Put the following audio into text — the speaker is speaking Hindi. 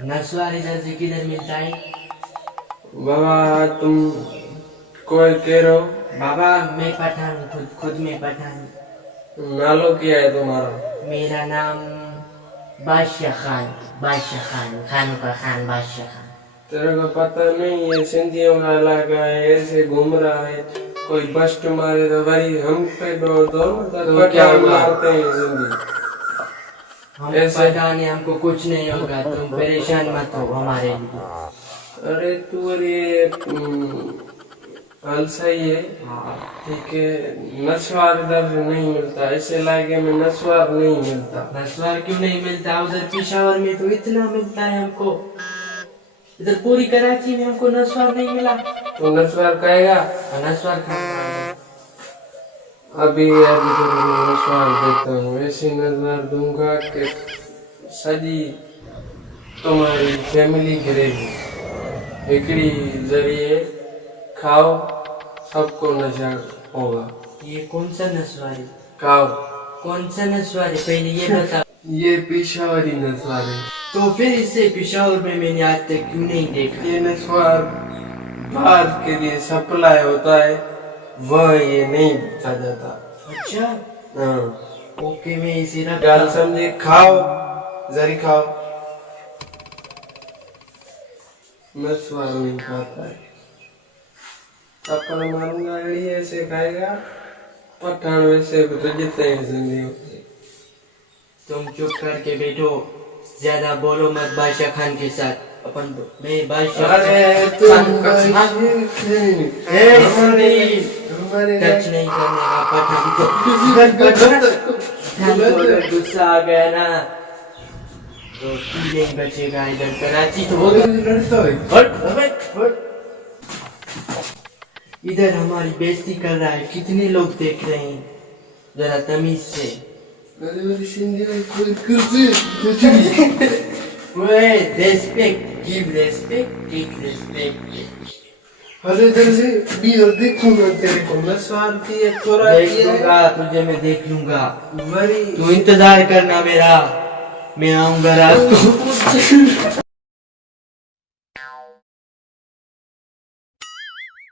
नस्वार इधर से किधर मिलता है? बाबा तुम कोई कह रहे हो? बाबा मैं पठान हूँ, खुद में पठान। नालो क्या है तुम्हारा? मेरा नाम बादशाह खान, बादशाह खान, खान का खान, बादशाह खान। तेरे को पता नहीं ये सिंधियों का इलाका है, ऐसे घूम रहा है, कोई बस्ट मारे तो भाई हम पे दो तो क्या मारते हैं सिंधी। हम ऐसे पठान है, हमको कुछ नहीं होगा, तुम परेशान मत हो हमारे लिए। अरे तू ये हाल सही है, ठीक है। नस्वार इधर नहीं मिलता, इस इलाके में नस्वार नहीं मिलता। नस्वार क्यों नहीं मिलता? उधर पेशावर में तो इतना मिलता है हमको, इधर पूरी कराची में हमको नस्वार नहीं मिला। तो नस्वार कहेगा? नस्वार खाना अभी अभी तो मैं नस्वार देता हूँ, ऐसी नस्वार दूंगा कि सजी तुम्हारी फैमिली गिरेगी। एकड़ी जरिए खाओ, सबको नशा होगा। ये कौन सा नस्वार है? खाओ। कौन सा नस्वार है पहले ये बता। ये पेशावरी नस्वार है। तो फिर इससे पेशावर में मैंने आज तक क्यों नहीं देखा? ये नस्वार बाहर के लिए सप्लाई होता है, वह ये नहीं बेचा जाता। अच्छा हाँ ओके, मैं इसे रख गाल समझे। खाओ, जरी खाओ। नस्वार नहीं खाता है। अपन मारूंगा एड़ी ऐसे खाएगा, पठान वैसे तो जितने हैं जिंदगी में। तुम चुप करके बैठो, ज्यादा बोलो मत बादशाह खान के साथ। अपन मैं बादशाह अरे तुम टच नहीं करने का पठान को। अगर गुस्सा आ गया ना तो तू नहीं बचेगा इधर कराची तो। इधर हमारी बेइज्जती कर रहा है, कितने लोग देख रहे हैं, जरा तमीज से। Respect, give respect, take respect. अरे इधर से भी देखूं ना तेरे को। नस्वार की एक थोड़ा देख लूंगा तुझे, मैं देख लूंगा। बड़ी तू इंतजार करना मेरा, मैं आऊंगा रात को।